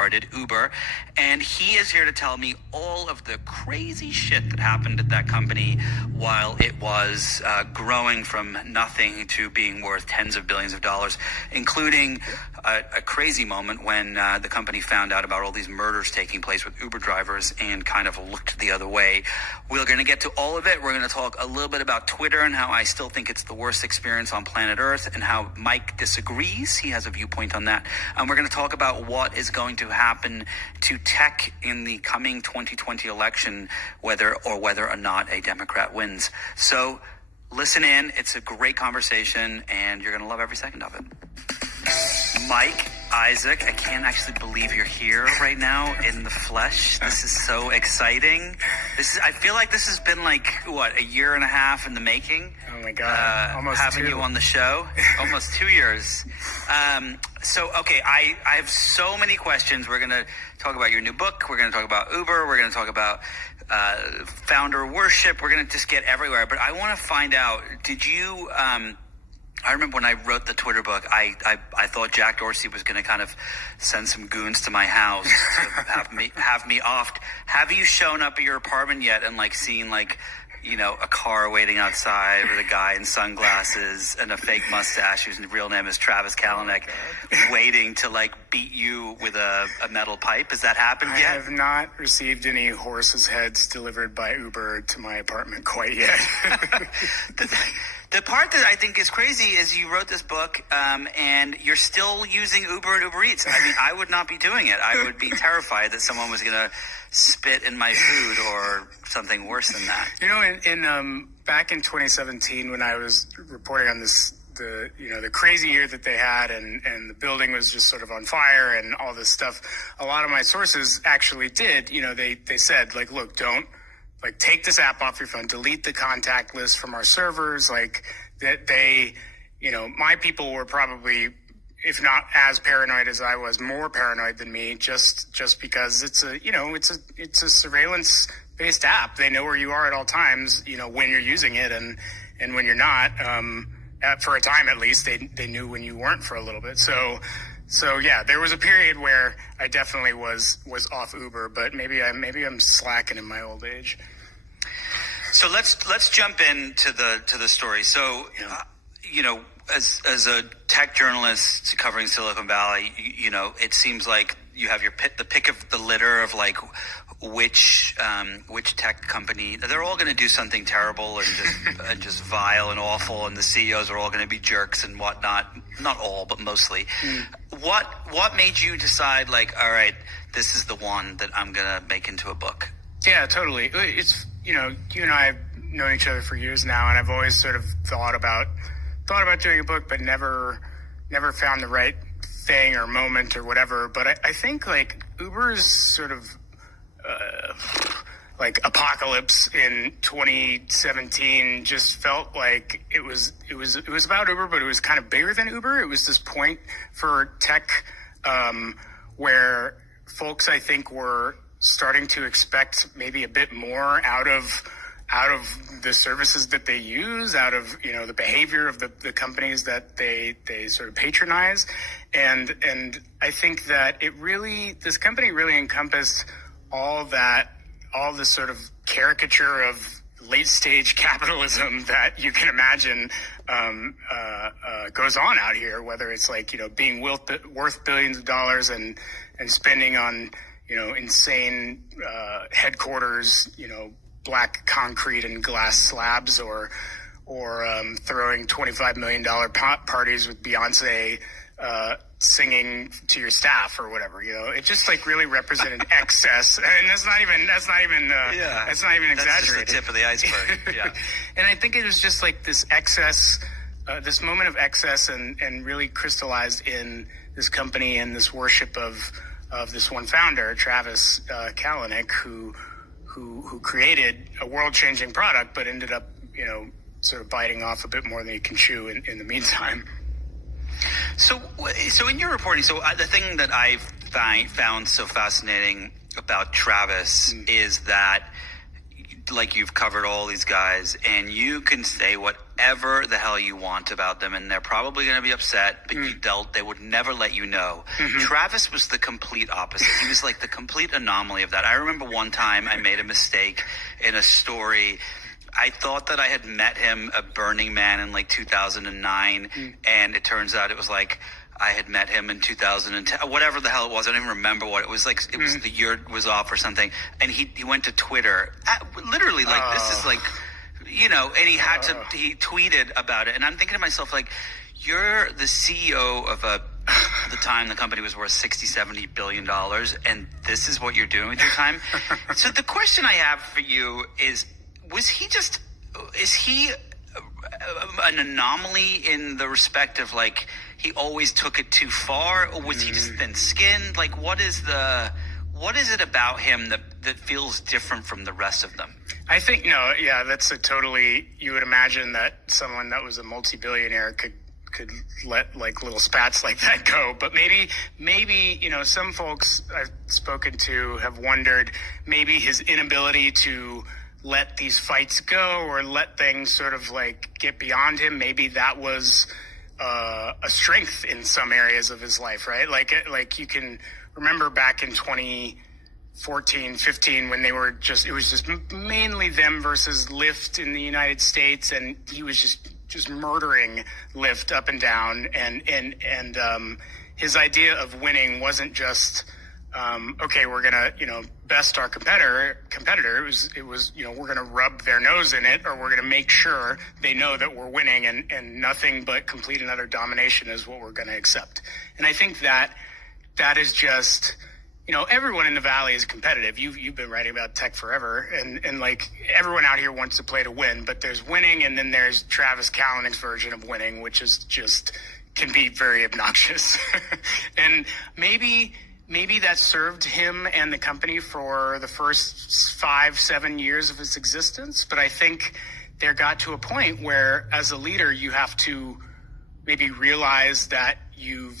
started Uber, and he is here to tell me all of the crazy shit that happened at that company while it was growing from nothing to being worth tens of billions of dollars, including a crazy moment when the company found out about all these murders taking place with Uber drivers and kind of looked the other way. We're going to get to all of it. We're going to talk a little bit about Twitter and how I still think it's the worst experience on planet Earth, and how Mike disagrees. He has a viewpoint on that. And we're going to talk about what is going to happen to tech in the coming 2020 election, whether or not a Democrat wins. So listen in. It's a great conversation, and you're going to love every second of it. Mike, Isaac, I can't actually believe you're here right now in the flesh. This is so exciting. I feel like this has been like, a year and a half in the making? Oh my God, almost having 2. you on the show. Almost 2 years. Okay, I have so many questions. We're going to talk about your new book. We're going to talk about Uber. We're going to talk about founder worship. We're going to just get everywhere. But I want to find out, did you... I remember when I wrote the Twitter book, I thought Jack Dorsey was going to kind of send some goons to my house to have me offed. Have you shown up at your apartment yet and seen a car waiting outside with a guy in sunglasses and a fake mustache whose real name is Travis Kalanick, waiting to beat you with a metal pipe? Has that happened yet? I have not received any horses' heads delivered by Uber to my apartment quite yet. The part that I think is crazy is you wrote this book and you're still using Uber and Uber Eats. I mean, I would not be doing it. I would be terrified that someone was going to spit in my food or something worse than that. You know, in back in 2017, when I was reporting on the crazy year that they had, and the building was just sort of on fire and all this stuff, a lot of my sources actually did, they said, look, don't, take this app off your phone, delete the contact list from our servers, that they, my people were probably, if not as paranoid as I was, more paranoid than me, just because it's a surveillance based app. They know where you are at all times, when you're using it and when you're not, for a time, at least they knew when you weren't for a little bit. So yeah, there was a period where I definitely was off Uber, but maybe I'm slacking in my old age. So let's jump into the story. So, as a tech journalist covering Silicon Valley, it seems like you have the pick of the litter of which tech company. They're all going to do something terrible and just vile and awful, and the CEOs are all going to be jerks and whatnot. Not all, but mostly. What made you decide all right, this is the one that I'm going to make into a book? Yeah, totally. It's you and I have known each other for years now, and I've always sort of thought about doing a book, but never found the right thing or moment or whatever. But I think Uber's sort of apocalypse in 2017 just felt like it was about Uber, but it was kind of bigger than Uber. It was this point for tech where folks, I think, were starting to expect maybe a bit more out of the services that they use, out of the behavior of the companies that they sort of patronize, and I think that this company really encompassed all this sort of caricature of late stage capitalism that you can imagine goes on out here, whether it's being worth billions of dollars and spending on insane headquarters, black concrete and glass slabs, or throwing $25 million parties with Beyonce singing to your staff or whatever. It just really represented excess, and that's not even exaggerated. That's just the tip of the iceberg. Yeah. And I think it was just this excess, this moment of excess, and really crystallized in this company and this worship of this one founder, Travis Kalanick, who created a world-changing product, but ended up, sort of biting off a bit more than he can chew in the meantime. So in your reporting, the thing that I've found so fascinating about Travis is that, you've covered all these guys, and you can say whatever the hell you want about them, and they're probably going to be upset, but they would never let you know. Travis was the complete opposite. He was like the complete anomaly of that. I remember one time I made a mistake in a story. I thought that I had met him at Burning Man in like 2009, and it turns out it was like I had met him in 2010, whatever the hell it was. I don't even remember what it was. Like it was the year was off or something, and he went to Twitter, literally like this is like, and he tweeted about it, and I'm thinking to myself like, you're the CEO of at the time the company was worth $60-70 billion, and this is what you're doing with your time. So the question I have for you is he an anomaly in the respect of like he always took it too far, or was he just thin-skinned? Like what is it about him that feels different from the rest of them? I think that's you would imagine that someone that was a multi-billionaire could let like little spats like that go, but maybe some folks I've spoken to have wondered maybe his inability to let these fights go or let things sort of like get beyond him. Maybe that was a strength in some areas of his life, right? Like you can remember back in 2014, 15, when it was just mainly them versus Lyft in the United States, and he was just murdering Lyft up and down, and his idea of winning wasn't just okay, we're gonna best our competitor. It was we're gonna rub their nose in it, or we're gonna make sure they know that we're winning, and nothing but complete and utter domination is what we're gonna accept. And I think that is just everyone in the Valley is competitive. You've been writing about tech forever, and like everyone out here wants to play to win, but there's winning, and then there's Travis Kalanick's version of winning, which is just can be very obnoxious. And maybe that served him and the company for the first 5-7 years of its existence. But I think there got to a point where, as a leader, you have to maybe realize that you're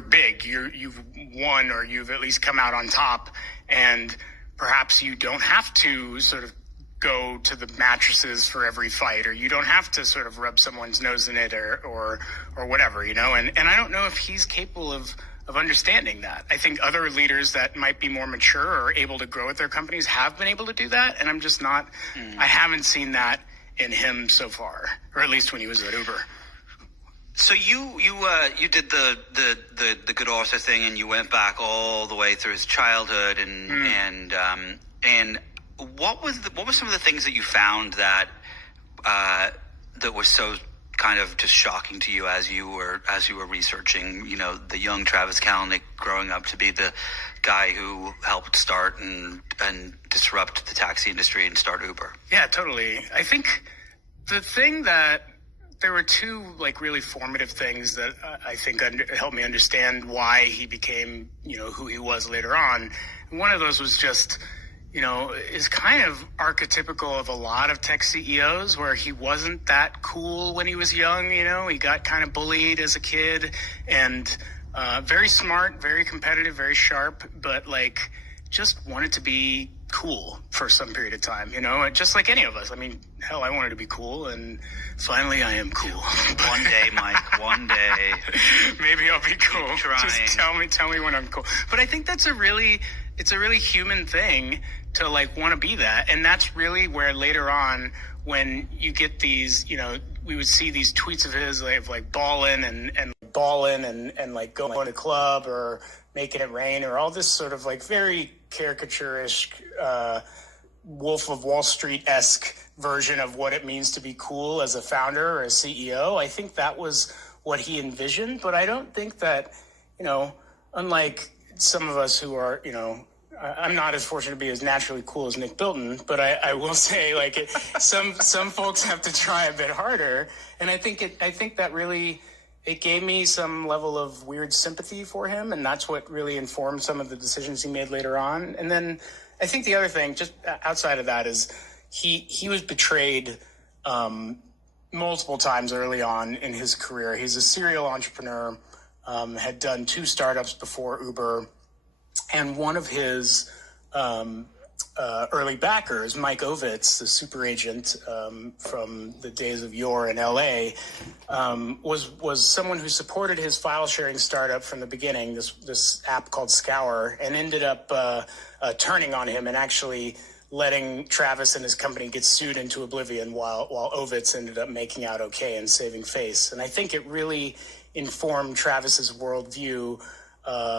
big, you've won, or you've at least come out on top, and perhaps you don't have to sort of go to the mattresses for every fight, or you don't have to sort of rub someone's nose in it, or whatever, and I don't know if he's capable of understanding that. I think other leaders that might be more mature or able to grow with their companies have been able to do that, and I'm just not. I haven't seen that in him so far, or at least when he was at Uber. So you did the good author thing, and you went back all the way through his childhood, and what were some of the things that you found that was so kind of just shocking to you as you were researching, the young Travis Kalanick growing up to be the guy who helped start and disrupt the taxi industry and start Uber? Yeah, totally. I think the thing that there were two like really formative things that I think helped me understand why he became, who he was later on. And one of those was just, is kind of archetypical of a lot of tech CEOs, where he wasn't that cool when he was young. He got kind of bullied as a kid, and very smart, very competitive, very sharp, but like just wanted to be cool for some period of time, just like any of us. I mean, hell, I wanted to be cool, and finally I am cool. One day, Mike, one day. Maybe I'll be cool. Keep trying. Just tell me when I'm cool. But I think it's a really human thing to like want to be that. And that's really where later on, when you get these, we would see these tweets of his like ballin' and like going to a club or making it rain, or all this sort of like very caricaturish, Wolf of Wall Street-esque version of what it means to be cool as a founder or a CEO. I think that was what he envisioned, but I don't think that, unlike some of us who are, I'm not as fortunate to be as naturally cool as Nick Bilton, but I will say, like, some folks have to try a bit harder, and I think that really it gave me some level of weird sympathy for him, and that's what really informed some of the decisions he made later on. And then I think the other thing, just outside of that, is he was betrayed multiple times early on in his career. He's a serial entrepreneur, had done 2 startups before Uber. And one of his early backers, Mike Ovitz, the super agent from the days of yore in LA, was someone who supported his file sharing startup from the beginning, this app called Scour, and ended up turning on him and actually letting Travis and his company get sued into oblivion while Ovitz ended up making out okay and saving face. And I think it really informed Travis's worldview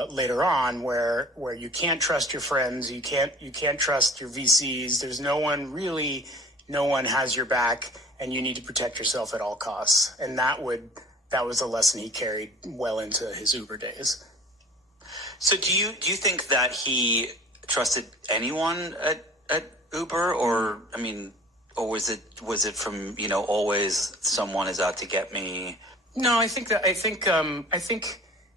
later on, where you can't trust your friends, you can't trust your VCs. There's no one has your back, and you need to protect yourself at all costs. And that was a lesson he carried well into his Uber days. So do you think that he trusted anyone at Uber, or was it from always someone is out to get me? No, I think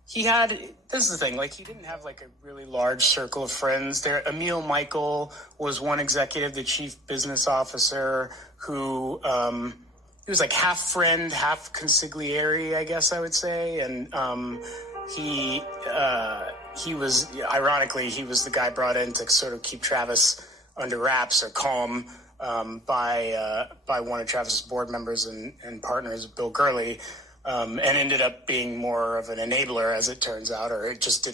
he had, this is the thing, like he didn't have like a really large circle of friends there. Emil Michael was one executive, the chief business officer, who he was like half friend, half consigliere, I guess I would say. And he was, ironically, he was the guy brought in to sort of keep Travis under wraps or calm by one of Travis's board members and partners, Bill Gurley. And ended up being more of an enabler, as it turns out, or it just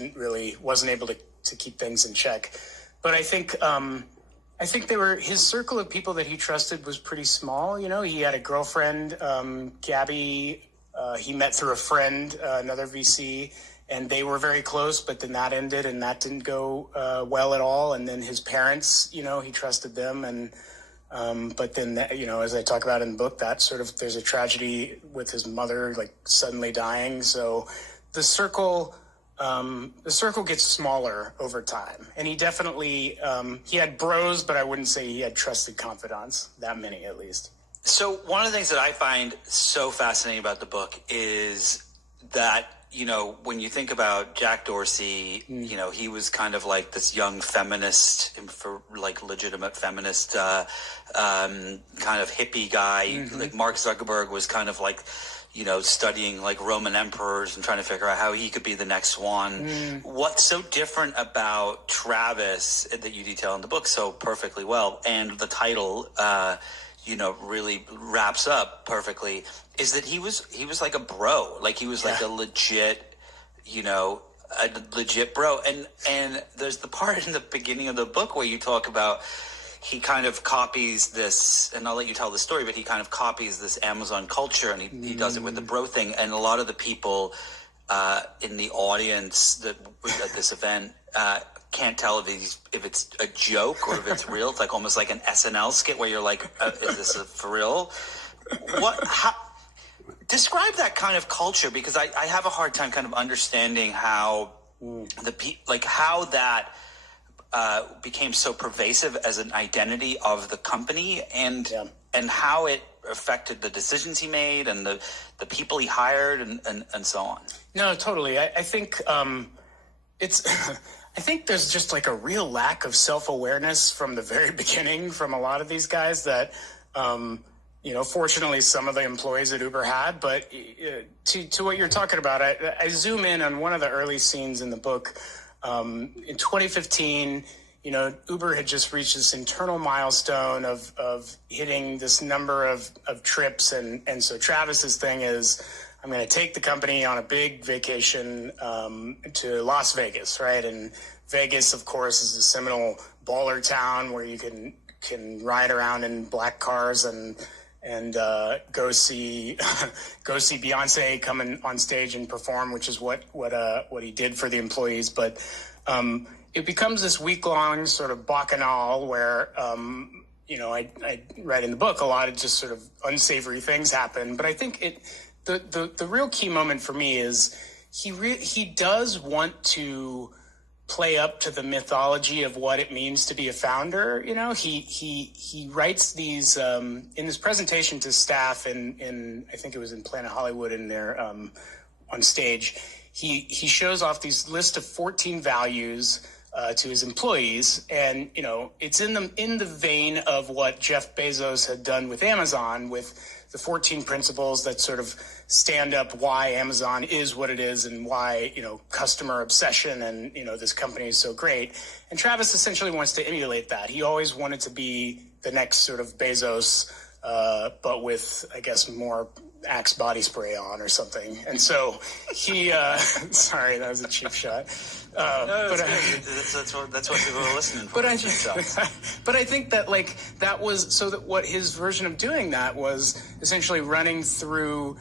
wasn't able to keep things in check. But I think his circle of people that he trusted was pretty small. He had a girlfriend, Gabby, he met through a friend, another VC, and they were very close, but then that ended and that didn't go well at all. And then his parents, he trusted them, and but then, as I talk about in the book, that sort of, there's a tragedy with his mother, like suddenly dying. So the circle gets smaller over time. And he definitely, he had bros, but I wouldn't say he had trusted confidants, that many at least. So one of the things that I find so fascinating about the book is that, when you think about Jack Dorsey, he was kind of like this young feminist, for like legitimate feminist, kind of hippie guy. Mm-hmm. Like Mark Zuckerberg was kind of like, studying like Roman emperors and trying to figure out how he could be the next one. Mm. What's so different about Travis that you detail in the book so perfectly well, and the title, really wraps up perfectly, is that he was like a bro, like he was like a legit, a legit bro. And there's the part in the beginning of the book where you talk about he kind of copies this, and I'll let you tell the story, but he kind of copies this Amazon culture, and he does it with the bro thing. And a lot of the people in the audience at this event can't tell if it's a joke or if it's real. It's like almost like an SNL skit where you're like, is this for real? Describe that kind of culture, because I have a hard time kind of understanding how how that became so pervasive as an identity of the company, and how it affected the decisions he made and the people he hired and so on. No, totally. I think I think there's just like a real lack of self-awareness from the very beginning from a lot of these guys that, fortunately some of the employees at Uber had. But to what you're talking about, I zoom in on one of the early scenes in the book. In 2015, Uber had just reached this internal milestone of hitting this number of trips. And so Travis's thing is, I'm going to take the company on a big vacation to Las Vegas, right? And Vegas, of course, is a seminal baller town where you can ride around in black cars and go see Beyonce come on stage and perform, which is what he did for the employees. But it becomes this week-long sort of bacchanal where I write in the book a lot of just sort of unsavory things happen. But I think the real key moment for me is he does want to play up to the mythology of what it means to be a founder. He writes these in his presentation to staff in I think it was in Planet Hollywood in there on stage. He shows off these list of 14 values to his employees, and it's in the vein of what Jeff Bezos had done with Amazon, with the 14 principles that sort of stand up why Amazon is what it is and why, customer obsession and, this company is so great. And Travis essentially wants to emulate that. He always wanted to be the next sort of Bezos, but with, I guess, more Axe body spray on or something. And so he, sorry, that was a cheap shot. No, that's what people are listening for. But I think that that was so that what his version of doing that was essentially running through.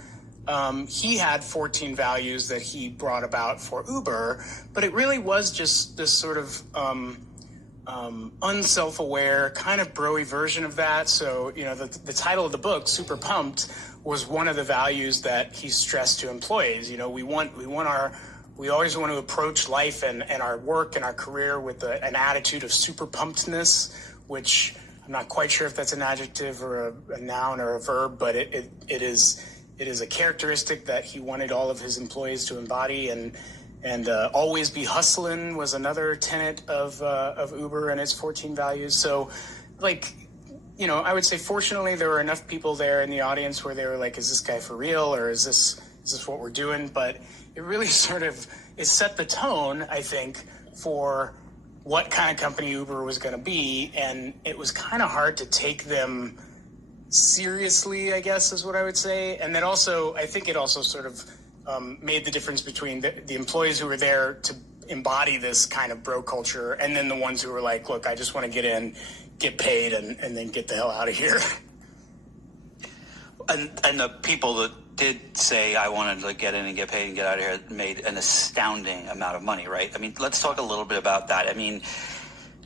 He had 14 values that he brought about for Uber, but it really was just this sort of unself-aware kind of broy version of that. So the title of the book, Super Pumped, was one of the values that he stressed to employees. We always want to approach life and our work and our career with an attitude of super pumpedness, which I'm not quite sure if that's an adjective or a noun or a verb, but it is a characteristic that he wanted all of his employees to embody. And always be hustling was another tenet of Uber and its 14 values. So I would say fortunately there were enough people there in the audience where they were like, is this guy for real, or is this what we're doing? But it really it set the tone, I think, for what kind of company Uber was going to be. And it was kind of hard to take them seriously, I guess, is what I would say. And then also, I think it also sort of made the difference between the employees who were there to embody this kind of bro culture and then the ones who were like, look, I just want to get in, get paid, and then get the hell out of here. And the people that did say I wanted to get in and get paid and get out of here made an astounding amount of money, right? I mean, let's talk a little bit about that. I mean,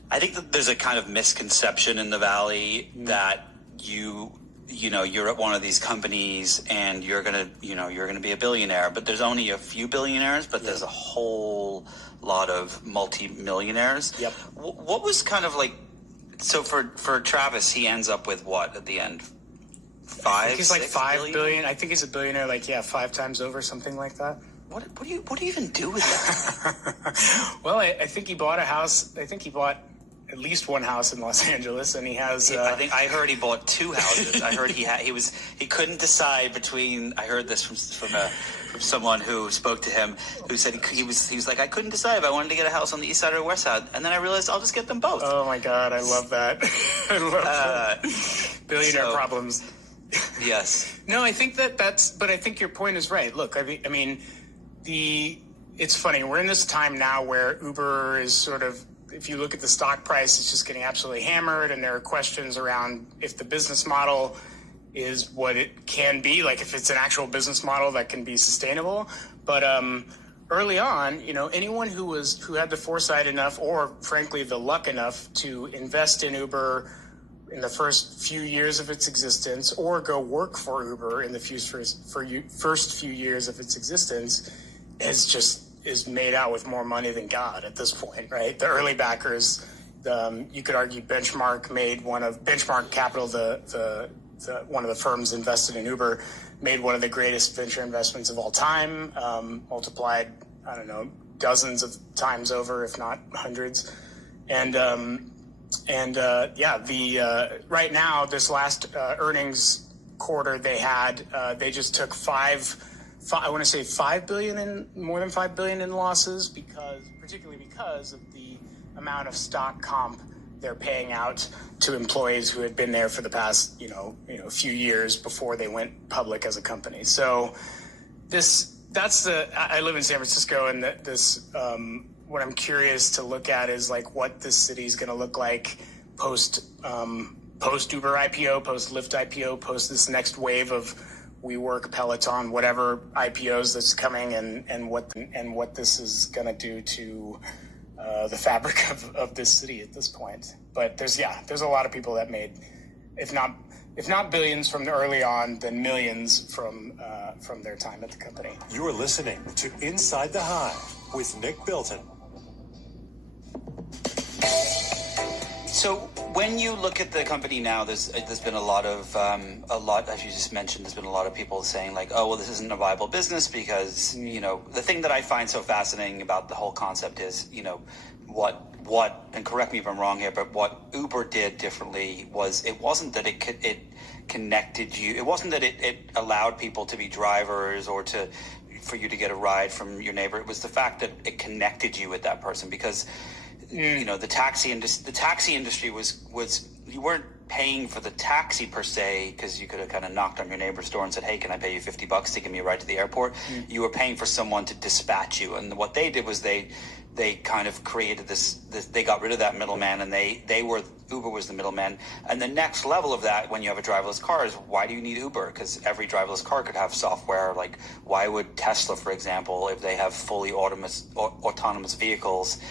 I think that there's a kind of misconception in the Valley that you're at one of these companies and you're gonna be a billionaire, but there's only a few billionaires, but there's a whole lot of multi-millionaires. Yep. What was kind of so for Travis, he ends up with what at the end? He's like 5 billion. I think he's a billionaire, 5 times over, something like that. What do you even do with that? Well, I think he bought a house. I think he bought at least one house in Los Angeles, and he has. I think I heard he bought 2 houses. I heard he couldn't decide between. I heard this from someone who spoke to him, who said he was like, I couldn't decide if I wanted to get a house on the east side or the west side, and then I realized I'll just get them both. Oh my God, I love that. I love that. Billionaire problems. Yes. No, I think but I think your point is right. Look, I mean, it's funny. We're in this time now where Uber is sort of, if you look at the stock price, it's just getting absolutely hammered. And there are questions around if the business model is what it can be, if it's an actual business model that can be sustainable. But early on, anyone who had the foresight enough, or frankly, the luck enough to invest in Uber in the first few years of its existence, or go work for Uber in the first few years of its existence, is made out with more money than God at this point, right? The early backers, you could argue Benchmark Capital, the one of the firms invested in Uber, made one of the greatest venture investments of all time, multiplied, I don't know, dozens of times over, if not hundreds. Right now, this last earnings quarter they just took more than 5 billion in losses, particularly because of the amount of stock comp they're paying out to employees who had been there for the past few years before they went public as a company. So I live in San Francisco, and what I'm curious to look at is what this city is going to look like post Uber IPO, post Lyft IPO, post this next wave of WeWork, Peloton, whatever IPOs that's coming, and what this is going to do to the fabric of this city at this point. But there's a lot of people that made, if not billions from early on, then millions from their time at the company. You are listening to Inside the Hive with Nick Bilton. So when you look at the company now, there's been a lot, as you just mentioned, there's been a lot of people saying like, oh, well, this isn't a viable business because, the thing that I find so fascinating about the whole concept is, what, and correct me if I'm wrong here, but what Uber did differently was it wasn't that it connected you. It wasn't that it allowed people to be drivers or for you to get a ride from your neighbor. It was the fact that it connected you with that person because the taxi industry was you weren't paying for the taxi per se because you could have kind of knocked on your neighbor's door and said, hey, can I pay you $50 to give me a ride to the airport? You were paying for someone to dispatch you. And what they did was they kind of created this, they got rid of that middleman, and Uber was the middleman. And the next level of that, when you have a driverless car, is why do you need Uber? Because every driverless car could have software. Like, why would Tesla, for example, if they have fully autonomous vehicles,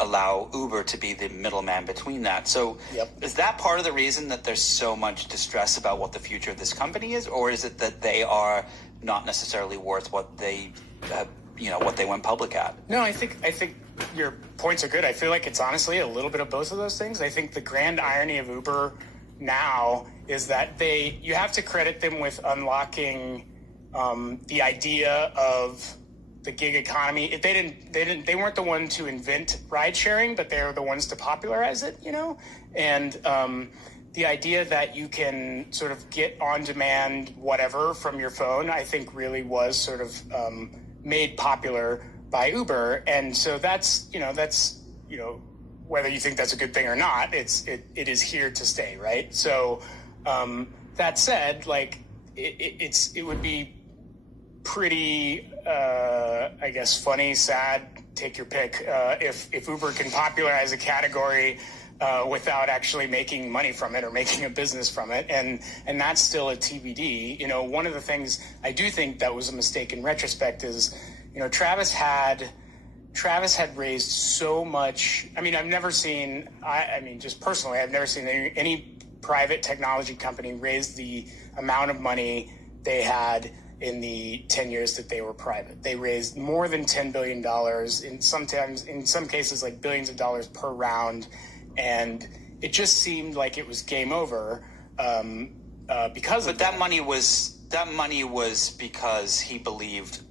allow Uber to be the middleman between that? So Is that part of the reason that there's so much distress about what the future of this company is? Or is it that they are not necessarily worth what they what they went public at? No, I think your points are good. I feel like it's honestly a little bit of both of those things. I think the grand irony of Uber now is that you have to credit them with unlocking the idea of the gig economy. They weren't the one to invent ride sharing, but they're the ones to popularize it, and the idea that you can sort of get on demand whatever from your phone, I think really was sort of made popular by Uber. And so that's whether you think that's a good thing or not, it is here to stay, right? So that said, like it would be pretty I guess funny, sad, take your pick, if Uber can popularize a category without actually making money from it or making a business from it, and that's still a TBD. One of the things I do think that was a mistake in retrospect is, Travis had raised so much. I mean, I've never seen. Just personally, I've never seen any private technology company raise the amount of money they had in the 10 years that they were private. They raised more than $10 billion, in some cases like billions of dollars per round. And it just seemed like it was game over because of that. That money was because he believed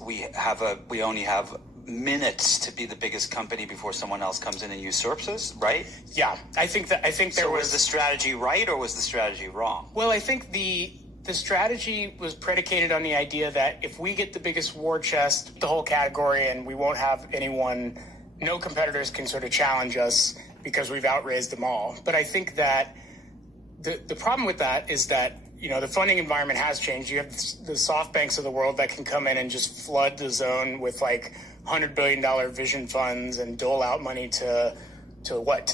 we only have minutes to be the biggest company before someone else comes in and usurps us, right? Yeah, I think was the strategy right or was the strategy wrong? Well, I think the strategy was predicated on the idea that if we get the biggest war chest, the whole category, and we won't have no competitors can sort of challenge us because we've outraised them all. But I think that the problem with that is that, the funding environment has changed. You have the SoftBanks of the world that can come in and just flood the zone with like $100 billion vision funds and dole out money to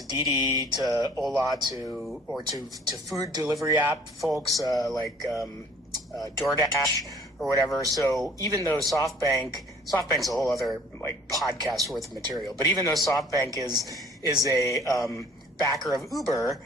Didi, to Ola, to food delivery app folks like DoorDash or whatever. So even though SoftBank's a whole other like podcast worth of material, but even though SoftBank is a backer of Uber,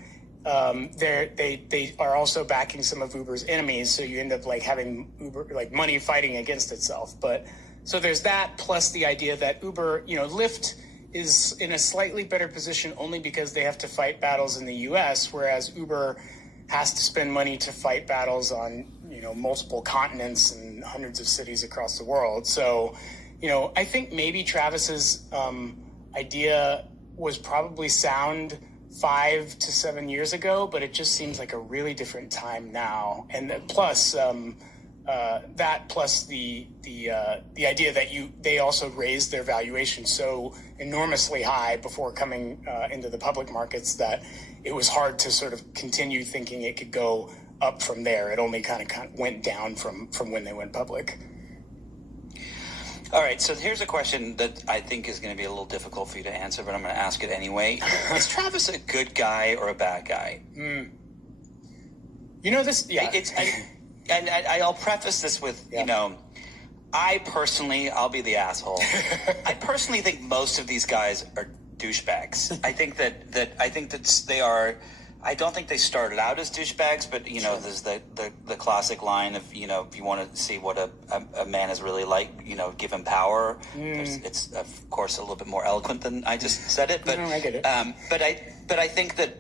they are also backing some of Uber's enemies. So you end up like having Uber like money fighting against itself. But so there's that, plus the idea that Uber, Lyft is in a slightly better position only because they have to fight battles in the US, whereas Uber has to spend money to fight battles on, multiple continents and hundreds of cities across the world. So, I think maybe Travis's idea was probably sound 5 to 7 years ago, but it just seems like a really different time now. And plus, the idea that they also raised their valuation so enormously high before coming into the public markets that it was hard to sort of continue thinking it could go up from there. It only kind of went down from when they went public. All right, so here's a question that I think is going to be a little difficult for you to answer, but I'm going to ask it anyway. Is Travis a good guy or a bad guy? This, yeah. I'll preface this with, I personally, I'll be the asshole. I personally think most of these guys are douchebags. I think that they are. I don't think they started out as douchebags, but there's the classic line of if you want to see what a man is really like, give him power. It's of course a little bit more eloquent than I just said it, but I get it. But I think that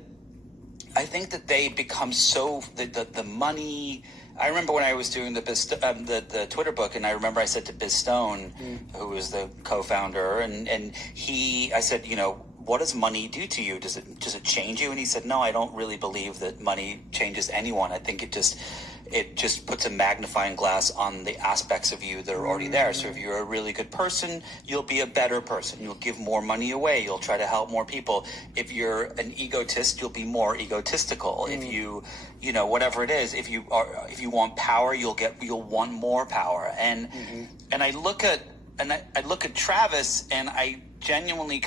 they become so the money. I remember when I was doing the Twitter book, and I remember I said to Biz Stone, who was the co-founder, and I said, what does money do to you? Does it change you? And he said, no, I don't really believe that money changes anyone. I think it just puts a magnifying glass on the aspects of you that are already there. So if you're a really good person, you'll be a better person. You'll give more money away. You'll try to help more people. If you're an egotist, you'll be more egotistical. If you whatever it is, if you want power, you'll want more power. And I look at Travis, and I genuinely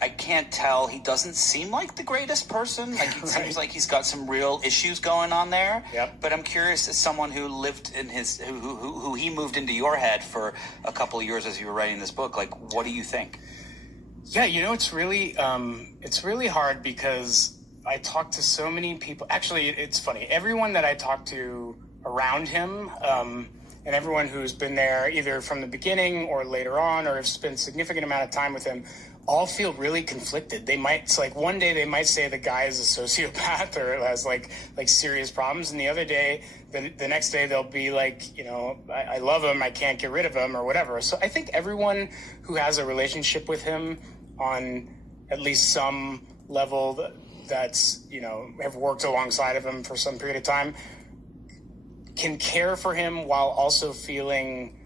I can't tell. He doesn't seem like the greatest person. Like it seems like he's got some real issues going on there. Yep. But I'm curious, as someone who lived in who he moved into your head for a couple of years as you were writing this book, like, what do you think? Yeah, it's really hard because I talked to so many people. Actually, it's funny. Everyone that I talked to around him, and everyone who's been there either from the beginning or later on, or have spent a significant amount of time with him, all feel really conflicted. It's like one day they might say the guy is a sociopath or has like serious problems, and the other day, the next day they'll be like, I love him, I can't get rid of him, or whatever. So I think everyone who has a relationship with him on at least some level that's have worked alongside of him for some period of time can care for him while also feeling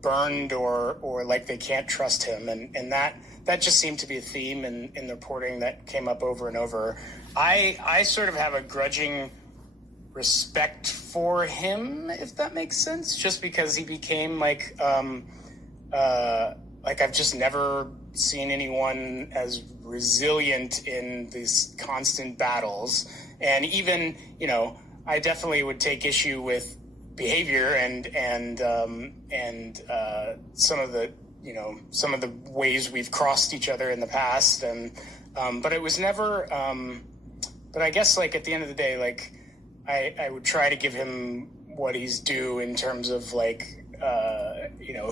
burned or like they can't trust him, and that just seemed to be a theme in the reporting that came up over and over. I sort of have a grudging respect for him, if that makes sense, just because he became like I've just never seen anyone as resilient in these constant battles. And even I definitely would take issue with behavior and some of the ways we've crossed each other in the past, and but it was never but I guess like at the end of the day, like I would try to give him what he's due in terms of like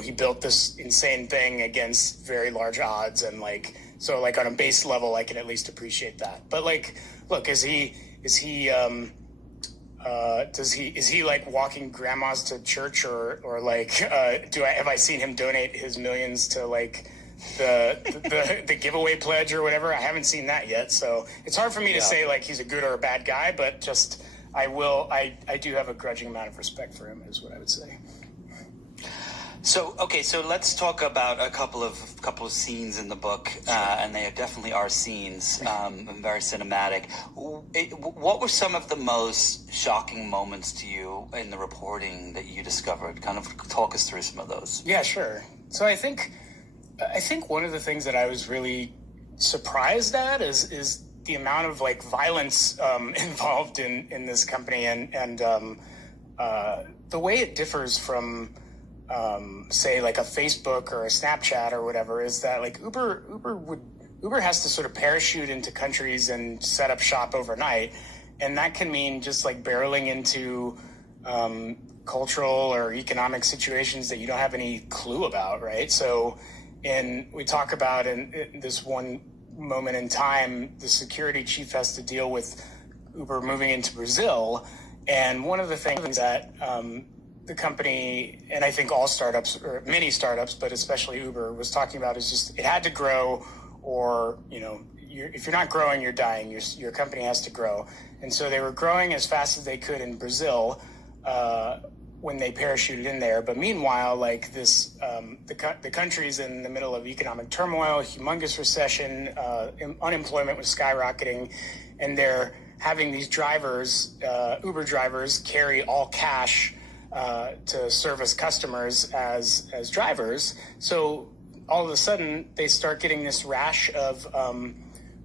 he built this insane thing against very large odds, and like so like on a base level I can at least appreciate that. But like, look, is he like walking grandmas to church, or like have I seen him donate his millions to like the giveaway pledge or whatever? I haven't seen that yet, so it's hard for me to say like he's a good or a bad guy, but just I do have a grudging amount of respect for him, is what I would say. So let's talk about a couple of scenes in the book, and they definitely are scenes, and very cinematic. What were some of the most shocking moments to you in the reporting that you discovered? Kind of talk us through some of those. Yeah, sure. So I think one of the things that I was really surprised at is the amount of like violence involved in this company, and the way it differs from say like a Facebook or a Snapchat or whatever, is that like Uber has to sort of parachute into countries and set up shop overnight, and that can mean just like barreling into cultural or economic situations that you don't have any clue about, right? So we talk about in this one moment in time, the security chief has to deal with Uber moving into Brazil, and one of the things that the company, and I think all startups, or many startups, but especially Uber, was talking about is just it had to grow, or if you're not growing, you're dying. Your company has to grow, and so they were growing as fast as they could in Brazil when they parachuted in there. But meanwhile, like this, the country's in the middle of economic turmoil, humongous recession, unemployment was skyrocketing, and they're having these drivers, Uber drivers, carry all cash to service customers as drivers. So all of a sudden they start getting this rash of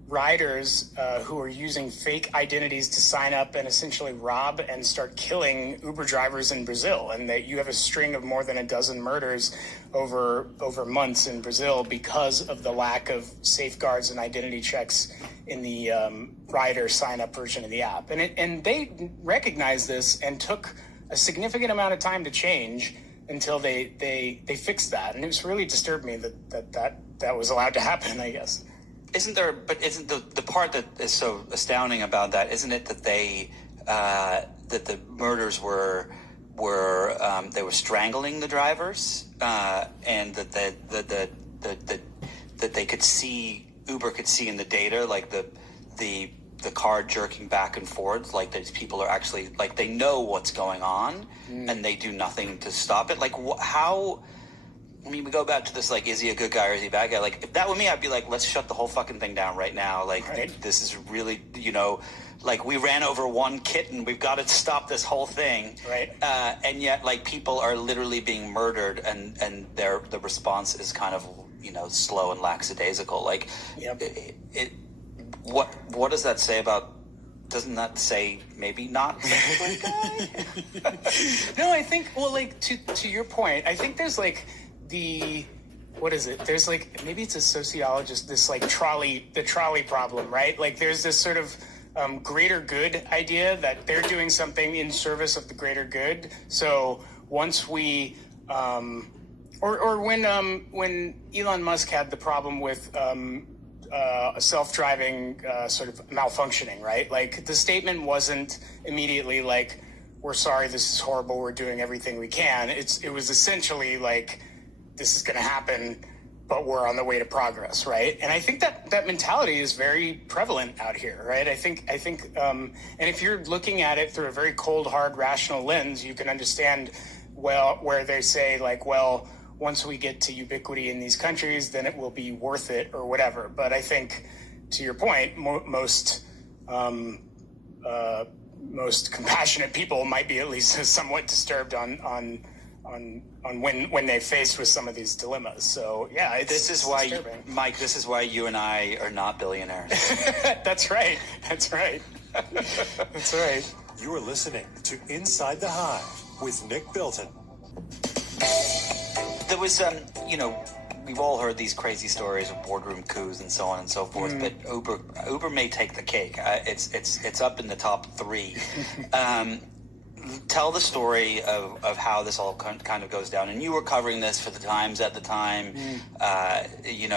riders who are using fake identities to sign up and essentially rob and start killing Uber drivers in Brazil, and that you have a string of more than a dozen murders over months in Brazil because of the lack of safeguards and identity checks in the rider sign up version of the app. And they recognized this and took a significant amount of time to change until they fixed that. And it's really disturbed me that was allowed to happen, I guess. Isn't the part that is so astounding about that, isn't it that that the murders were they were strangling the drivers, and that they could see, Uber could see in the data, like the car jerking back and forth, like these people are actually, like, they know what's going on and they do nothing to stop it. Like, how? I mean, we go back to this, like, is he a good guy or is he a bad guy? Like, if that were me, I'd be like, let's shut the whole fucking thing down right now. Like, This is really, like, we ran over one kitten. We've got to stop this whole thing. Right. And yet, like, people are literally being murdered, and the response is kind of, slow and lackadaisical. Like, yep. What does that say about? Doesn't that say maybe not such a good guy? No, I think, well, like, to your point, I think there's, like, what is it? There's, like, maybe it's a sociologist, this, like, the trolley problem, right? Like, there's this sort of greater good idea that they're doing something in service of the greater good. So once we, or when Elon Musk had the problem with self-driving sort of malfunctioning, right? Like, the statement wasn't immediately like, we're sorry, this is horrible, we're doing everything we can. It was essentially like, this is going to happen, but we're on the way to progress, right? And I think that mentality is very prevalent out here, right? I think, and if you're looking at it through a very cold, hard, rational lens, you can understand, well, where they say, like, well, once we get to ubiquity in these countries, then it will be worth it or whatever. But I think, to your point, most compassionate people might be at least somewhat disturbed on when they're faced with some of these dilemmas. So yeah, this is why, disturbing. Mike, this is why you and I are not billionaires. That's right. That's right. That's right. You are listening to Inside the Hive with Nick Bilton. There was, we've all heard these crazy stories of boardroom coups and so on and so forth, but Uber may take the cake. It's up in the top 3. Tell the story of how this all kind of goes down. And you were covering this for the Times at the time. You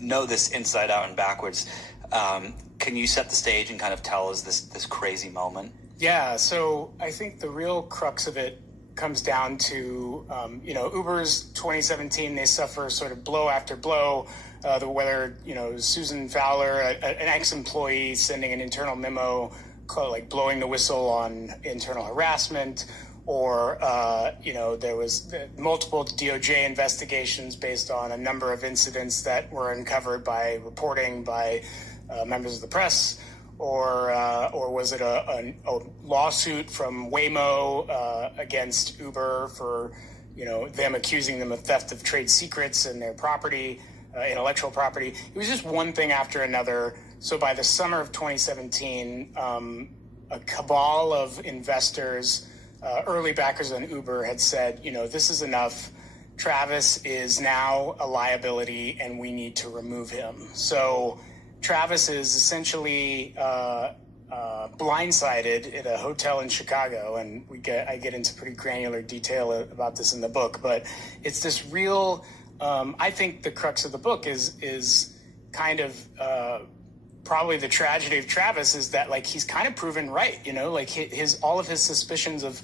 know this inside out and backwards. Can you set the stage and kind of tell us this crazy moment? Yeah. So I think the real crux of it comes down to, Uber's 2017, they suffer sort of blow after blow, whether, Susan Fowler, an ex-employee, sending an internal memo, like blowing the whistle on internal harassment, or, there was multiple DOJ investigations based on a number of incidents that were uncovered by reporting by members of the press, or was it a lawsuit from Waymo against Uber for, them accusing them of theft of trade secrets and their property, intellectual property. It was just one thing after another. So by the summer of 2017, a cabal of investors, early backers on Uber, had said, this is enough. Travis is now a liability and we need to remove him. So Travis is essentially blindsided at a hotel in Chicago, and I get into pretty granular detail about this in the book. But it's this real. I think the crux of the book is kind of probably the tragedy of Travis is that, like, he's kind of proven right. Like all of his suspicions of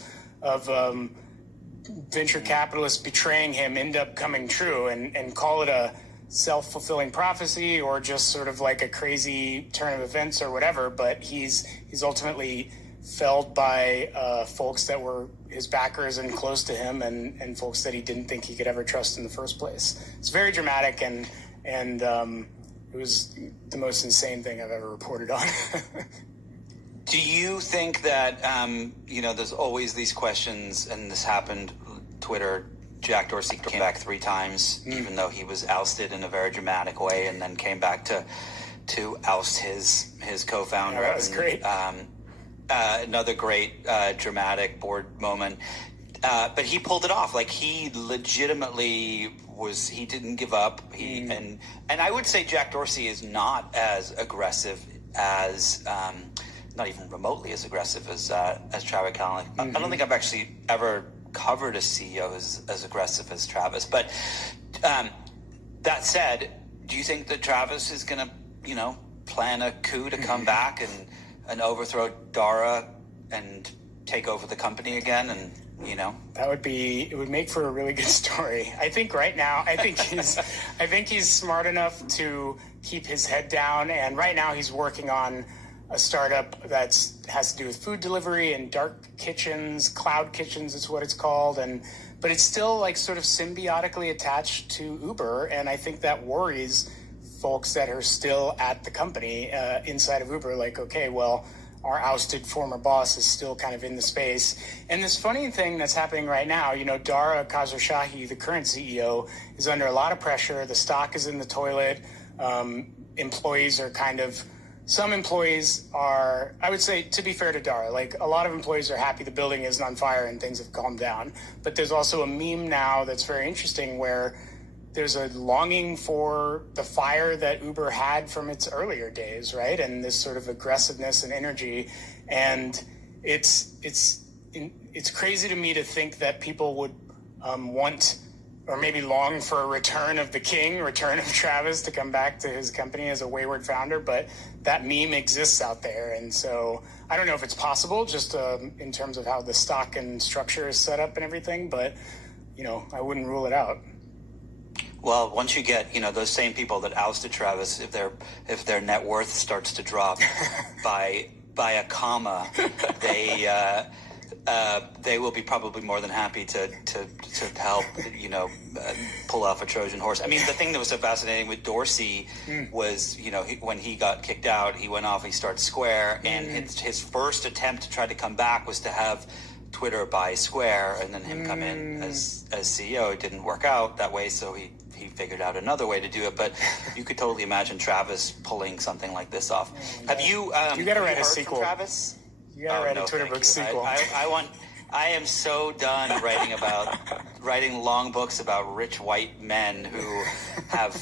venture capitalists betraying him end up coming true, and call it a self-fulfilling prophecy or just sort of like a crazy turn of events or whatever, but he's ultimately felled by folks that were his backers and close to him, and folks that he didn't think he could ever trust in the first place. It's very dramatic, and it was the most insane thing I've ever reported on. Do you think that there's always these questions, and this happened, Twitter Jack Dorsey came back 3 times, even though he was ousted in a very dramatic way, and then came back to oust his co-founder. Yeah, that was great. Another great dramatic board moment. But he pulled it off. Like, he legitimately he didn't give up. And I would say Jack Dorsey is not as aggressive as, not even remotely as aggressive as Travis Kalanick. I don't think I've actually ever covered a CEO as aggressive as Travis. But that said, do you think that Travis is going to, plan a coup to come back and overthrow Dara and take over the company again? And that it would make for a really good story. I think right now, I think he's smart enough to keep his head down. And right now he's working on a startup that has to do with food delivery and dark kitchens, cloud kitchens is what it's called. But it's still like sort of symbiotically attached to Uber. And I think that worries folks that are still at the company inside of Uber. Like, okay, well, our ousted former boss is still kind of in the space. And this funny thing that's happening right now, Dara Khosrowshahi, the current CEO, is under a lot of pressure. The stock is in the toilet. Employees are some employees are, I would say, to be fair to Dara, like a lot of employees are happy the building isn't on fire and things have calmed down. But there's also a meme now that's very interesting where there's a longing for the fire that Uber had from its earlier days, right? And this sort of aggressiveness and energy. And it's crazy to me to think that people would want or maybe long for a return of the king, return of Travis to come back to his company as a wayward founder. But that meme exists out there. And so I don't know if it's possible just in terms of how the stock and structure is set up and everything, but, I wouldn't rule it out. Well, once you get, those same people that ousted Travis, if their net worth starts to drop by a comma, they will be probably more than happy to help, pull off a Trojan horse. I mean, the thing that was so fascinating with Dorsey was, when he got kicked out, he went off, he started Square, and his first attempt to try to come back was to have Twitter buy Square and then him come in as CEO. It didn't work out that way, so he figured out another way to do it. But you could totally imagine Travis pulling something like this off. Have you? You got to write a sequel, Travis. You got to write a Twitter book sequel. I am so done writing long books about rich white men who have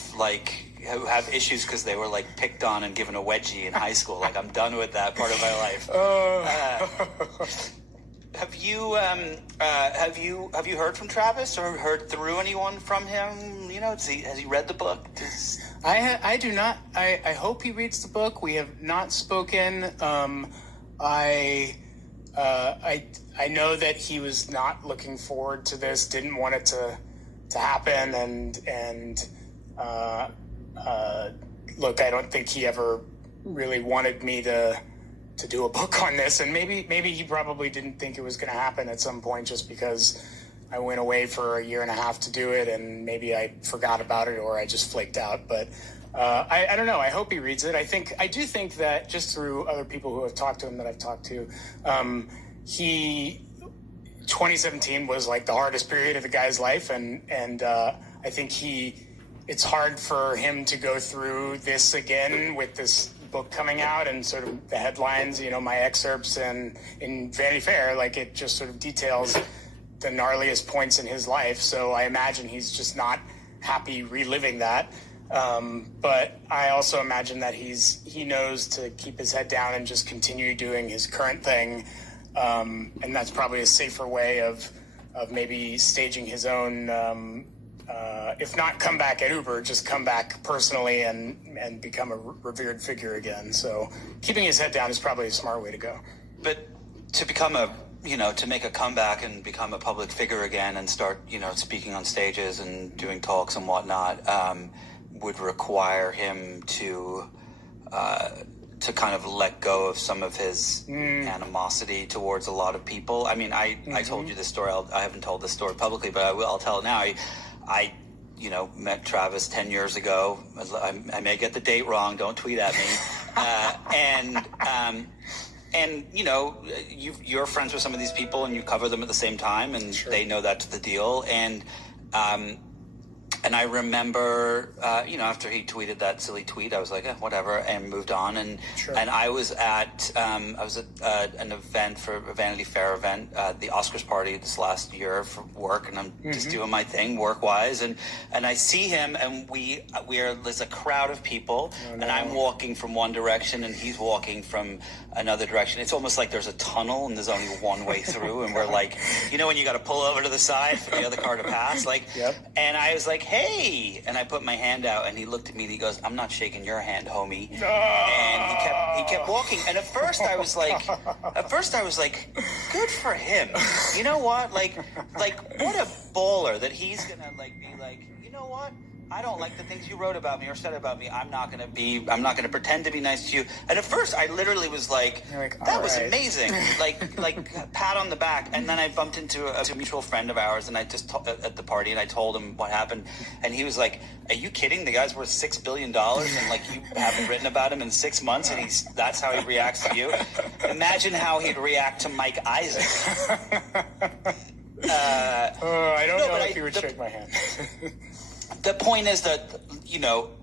issues because they were picked on and given a wedgie in high school. I'm done with that part of my life. Have you heard from Travis or heard through anyone from him? Has he read the book? I do not. I hope he reads the book. We have not spoken. I know that he was not looking forward to this. Didn't want it to happen. And look, I don't think he ever really wanted me to do a book on this, and maybe he probably didn't think it was going to happen at some point just because I went away for a year and a half to do it, and maybe I forgot about it or I just flaked out. But I don't know. I hope he reads it. I do think that just through other people who have talked to him that I've talked to, 2017 was the hardest period of the guy's life, and I think it's hard for him to go through this again with this book coming out and sort of the headlines, my excerpts and in Vanity Fair, it just sort of details the gnarliest points in his life. So I imagine he's just not happy reliving that. But I also imagine that he knows to keep his head down and just continue doing his current thing. And that's probably a safer way of maybe staging his own, if not come back at Uber, just come back personally and become a revered figure again. So keeping his head down is probably a smart way to go. But to become to make a comeback and become a public figure again and start, speaking on stages and doing talks and whatnot, would require him to kind of let go of some of his animosity towards a lot of people. I mean, I told you this story. I haven't told this story publicly, but I'll tell it now. I met Travis 10 years ago. I may get the date wrong. Don't tweet at me. And you're friends with some of these people and you cover them at the same time, and Sure. They know that's the deal. And And I remember, after he tweeted that silly tweet, I was like, whatever, and moved on. And I was at an event for a Vanity Fair event, the Oscars party this last year for work, and I'm just doing my thing work-wise. And I see him, and there's a crowd of people, and I'm walking from one direction, and he's walking from another direction. It's almost like there's a tunnel, and there's only one way through, and we're like, when you got to pull over to the side for the other car to pass, and I was like, hey, and I put my hand out, and he looked at me and he goes, I'm not shaking your hand, homie. And he kept walking. And at first I was like, good for him. You know what? Like what a baller that he's gonna be like, you know what? I don't like the things you wrote about me or said about me. I'm not gonna pretend to be nice to you. And at first I literally was like that was amazing. like pat on the back. And then I bumped into a mutual friend of ours, and I just at the party, and I told him what happened, and he was like, are you kidding? The guy's worth $6 billion, and you haven't written about him in 6 months, and that's how he reacts to you. Imagine how he'd react to Mike Isaac. I don't know if he would shake my hand. The point is that,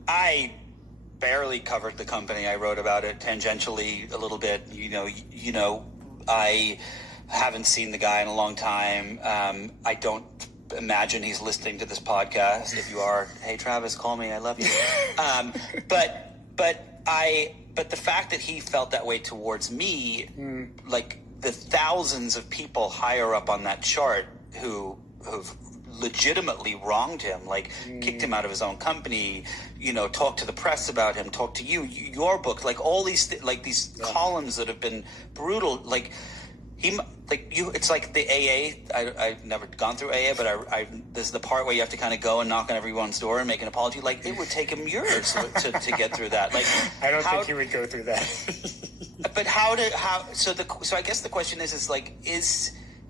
I barely covered the company. I wrote about it tangentially a little bit. I haven't seen the guy in a long time. I don't imagine he's listening to this podcast. If you are, hey, Travis, call me. I love you. But the fact that he felt that way towards me, like the thousands of people higher up on that chart who've legitimately wronged him, kicked him out of his own company, talked to the press about him, talked to your book, all these these columns that have been brutal, it's like the AA. I've never gone through AA, but this is the part where you have to kind of go and knock on everyone's door and make an apology. It would take him years to get through that. I don't think he would go through that. But so I guess the question is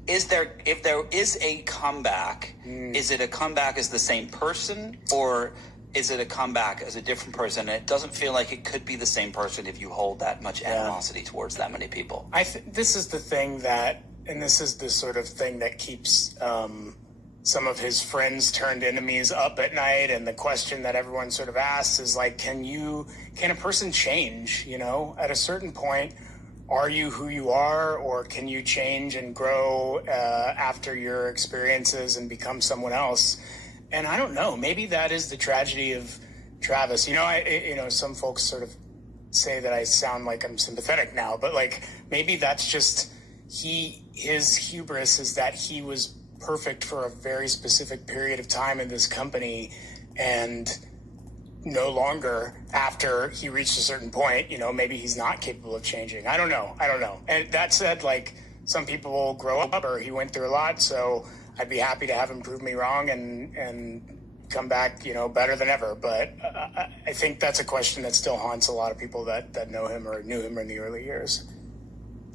if there is a comeback, is it a comeback as the same person, or is it a comeback as a different person? And it doesn't feel like it could be the same person if you hold that much animosity towards that many people. This is the thing and this is the sort of thing that keeps some of his friends turned enemies up at night. And the question that everyone sort of asks is can a person change? At a certain point, are you who you are, or can you change and grow after your experiences and become someone else? And I don't know. Maybe that is the tragedy of Travis. Some folks sort of say that I sound like I'm sympathetic now, but maybe that's just his hubris is that he was perfect for a very specific period of time in this company, and no longer after he reached a certain point, maybe he's not capable of changing. I don't know. And that said, some people will grow up, or he went through a lot, so I'd be happy to have him prove me wrong and come back, better than ever. But I think that's a question that still haunts a lot of people that know him or knew him in the early years.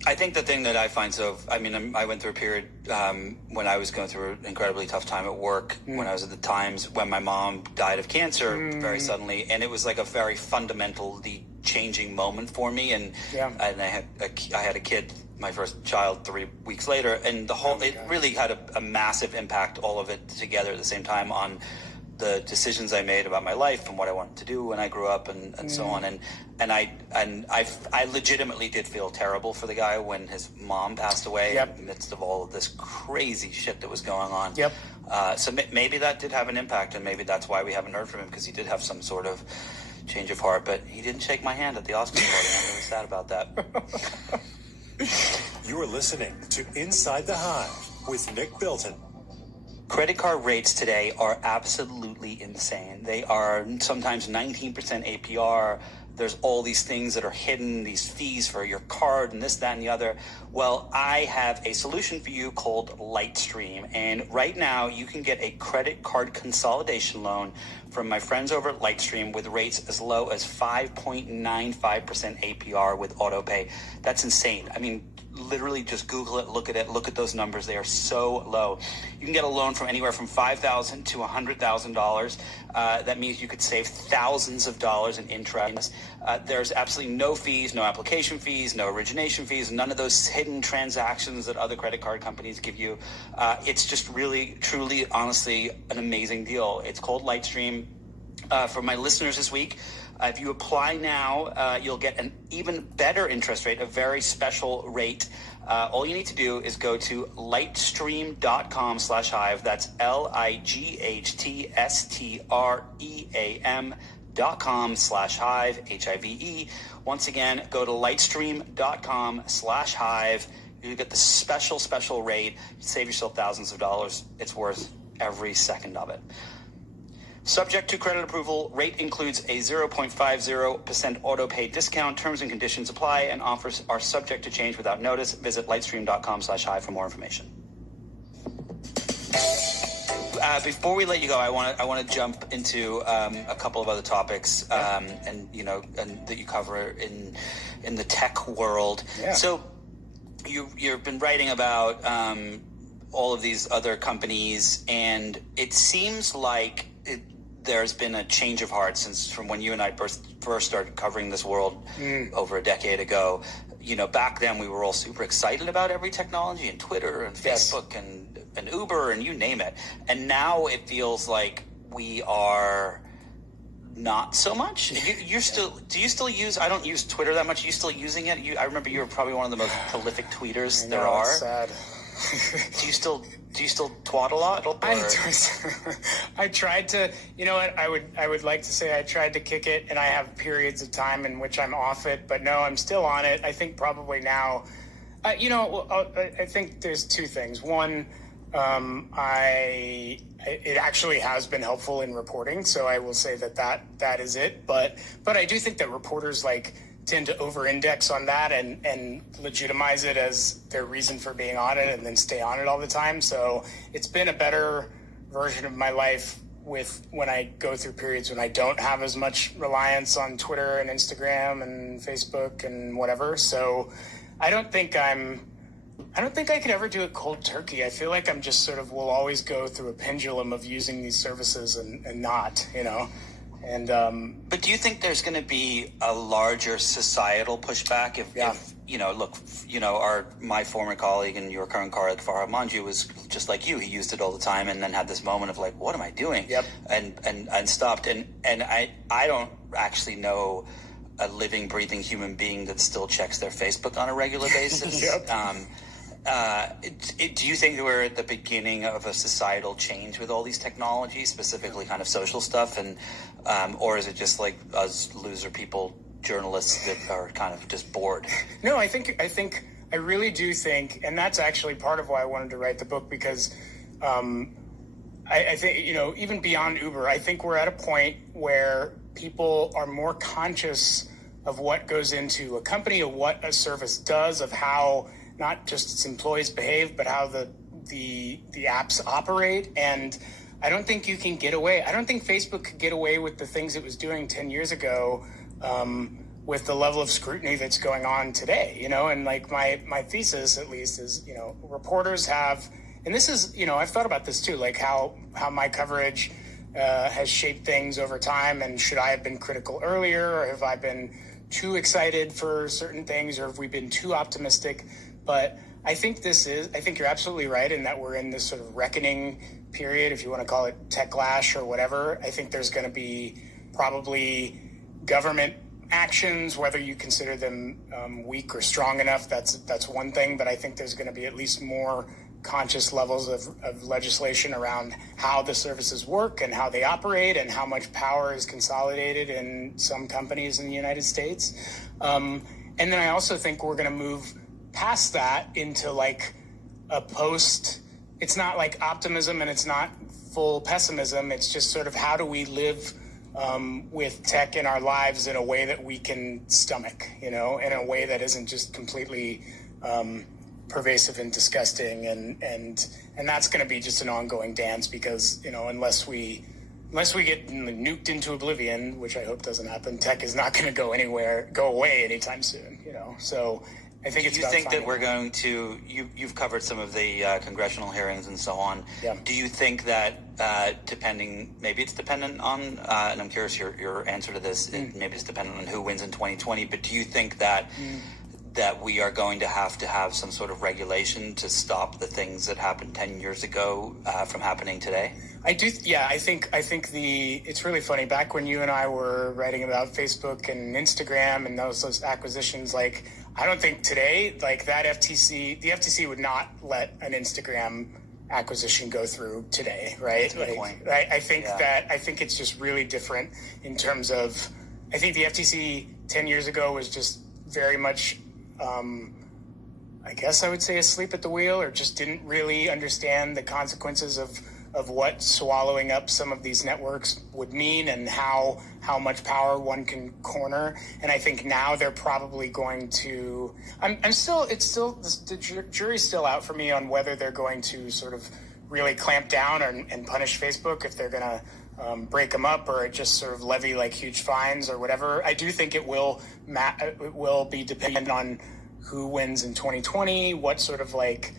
I think the thing that I find I went through a period when I was going through an incredibly tough time at work, when I was at the Times, when my mom died of cancer very suddenly, and it was like a very fundamentally changing moment for me. And I had a kid, my first child, 3 weeks later, and it really had a massive impact, all of it together at the same time, on the decisions I made about my life and what I wanted to do when I grew up and so on. And I legitimately did feel terrible for the guy when his mom passed away in the midst of all of this crazy shit that was going on. So maybe that did have an impact, and maybe that's why we haven't heard from him, because he did have some sort of change of heart, but he didn't shake my hand at the Oscars party. I'm really sad about that. You are listening to Inside the Hive with Nick Bilton. Credit card rates today are absolutely insane. They are sometimes 19% APR. There's all these things that are hidden, these fees for your card and this, that, and the other. Well, I have a solution for you called Lightstream. And right now you can get a credit card consolidation loan from my friends over at Lightstream with rates as low as 5.95% APR with autopay. That's insane. I mean, literally just Google it, look at those numbers. They are so low. You can get a loan from anywhere from $5,000 to $100,000. That means you could save thousands of dollars in interest. There's absolutely no fees, no application fees, no origination fees, none of those hidden transactions that other credit card companies give you. It's just really, truly, honestly, an amazing deal. It's called Lightstream. For my listeners this week, if you apply now, you'll get an even better interest rate, a very special rate. All you need to do is go to lightstream.com/Hive. That's lightstream.com/Hive, Hive. Once again, go to lightstream.com/Hive. You get the special rate. Save yourself thousands of dollars. It's worth every second of it. Subject to credit approval, rate includes a 0.50% auto pay discount. Terms and conditions apply, and offers are subject to change without notice. Visit lightstream.com/Hive for more information. Before we let you go, I want to jump into a couple of other topics, and that you cover in the tech world. Yeah. So you've been writing about all of these other companies, and it seems like there's been a change of heart from when you and I first started covering this world over a decade ago. Back then we were all super excited about every technology, and Twitter and Facebook and Uber and you name it. And now it feels like we are not so much. Do you still use? I don't use Twitter that much. Are you still using it? I remember you were probably one of the most prolific tweeters there are. It's sad. Do you still twat a lot? I tried to, I would like to say I tried to kick it, and I have periods of time in which I'm off it, but no, I'm still on it. I think probably now, I think there's two things. One, it actually has been helpful in reporting, so I will say that is it. But I do think that reporters tend to over-index on that and legitimize it as their reason for being on it, and then stay on it all the time. So it's been a better version of my life when I go through periods when I don't have as much reliance on Twitter and Instagram and Facebook and whatever. So I don't think I could ever do it cold turkey. I feel like I'm just will always go through a pendulum of using these services and not, And but do you think there's going to be a larger societal pushback if my former colleague and your current colleague Farhad Manjoo was just like you. He used it all the time, and then had this moment of what am I doing? Yep. And stopped. And I don't actually know a living, breathing human being that still checks their Facebook on a regular basis. Yep. Do you think we're at the beginning of a societal change with all these technologies, specifically kind of social stuff, and or is it just like us loser people, journalists that are kind of just bored? No, I really do think, and that's actually part of why I wanted to write the book, because I think, even beyond Uber, I think we're at a point where people are more conscious of what goes into a company, of what a service does, of how not just its employees behave, but how the apps operate. And I don't think you can get away. I don't think Facebook could get away with the things it was doing 10 years ago with the level of scrutiny that's going on today, and my thesis, at least, is, reporters have, and this is, I've thought about this too, how my coverage has shaped things over time, and should I have been critical earlier, or have I been too excited for certain things, or have we been too optimistic? But I think you're absolutely right in that we're in this sort of reckoning period, if you want to call it techlash or whatever. I think there's going to be probably government actions, whether you consider them weak or strong enough, that's one thing. But I think there's going to be at least more conscious levels of legislation around how the services work and how they operate, and how much power is consolidated in some companies in the United States. And then I also think we're going to move past that into a post. It's not optimism and it's not full pessimism. It's just sort of how do we live with tech in our lives in a way that we can stomach, in a way that isn't just completely pervasive and disgusting. And that's going to be just an ongoing dance, because, unless we get nuked into oblivion, which I hope doesn't happen, tech is not going to go away anytime soon, So I think it's. Do you think that we're going to? You've covered some of the congressional hearings and so on. Yeah. Do you think that maybe it's dependent on, and I'm curious your answer to this. Maybe it's dependent on who wins in 2020. But do you think that that we are going to have some sort of regulation to stop the things that happened 10 years ago from happening today? I do. Yeah, I think it's really funny. Back when you and I were writing about Facebook and Instagram and those acquisitions, like, I don't think today, like, the FTC would not let an Instagram acquisition go through today, right? That's a good point. I think it's just really different in terms of, I think the FTC 10 years ago was just very much, I guess I would say, asleep at the wheel, or just didn't really understand the consequences of what swallowing up some of these networks would mean and how much power one can corner. And I think now they're probably going to, the jury's still out for me on whether they're going to sort of really clamp down and punish Facebook, if they're going to break them up, or just sort of levy like huge fines or whatever. I do think it will be dependent on who wins in 2020, what sort of like